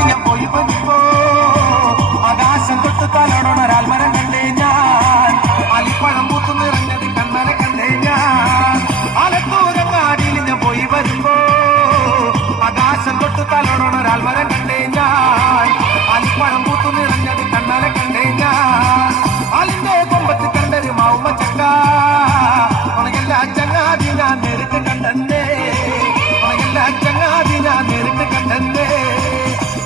ഞാൻ പോയി വരുമ്പോ ആകാശം തൊട്ട് തലോടൊരാൽമരം കണ്ടേ ഞാൻ അലിപ്പഴം പൂത്തു നിറഞ്ഞത് കണ്ണനെ കണ്ടേ ഞാൻ ആലത്തൂരങ്ങാടിയിൽ ഞാൻ പോയി വരുമ്പോ ആകാശം തൊട്ട് തലോടൊരാൽമരം കണ്ടേ ഞാൻ അലിപ്പഴം പൂത്തു നിറഞ്ഞത് കണ്ണനെ കണ്ടേ ഞാൻ ആലിന്റെ കൊമ്പത്ത് കണ്ടൊരു മാവുമ്മ ചക്ക ഉണകല്ല ചങ്ങാതി ഞാൻ നേരിട്ട് കണ്ടേ ഉണകല്ല ചങ്ങാതി ഞാൻ നേരിട്ട് കണ്ടേ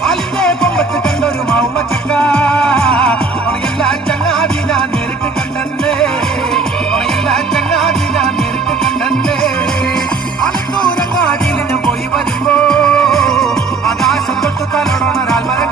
ആലിന്റെ കൊമ്പത്ത് കണ്ടൊരു മാവുമ്മ ചക്ക ഉണകല്ല ചങ്ങാതി ഞാൻ നേരിട്ട് കണ്ടേ ഉണകല്ല ചങ്ങാതി ഞാൻ നേരിട്ട് കണ്ടേ ആലത്തൂരങ്ങാടിയിൽ ഞാൻ പോയി വരുമ്പോ ആകാശം തൊട്ട് തലോടൊരാൽമരം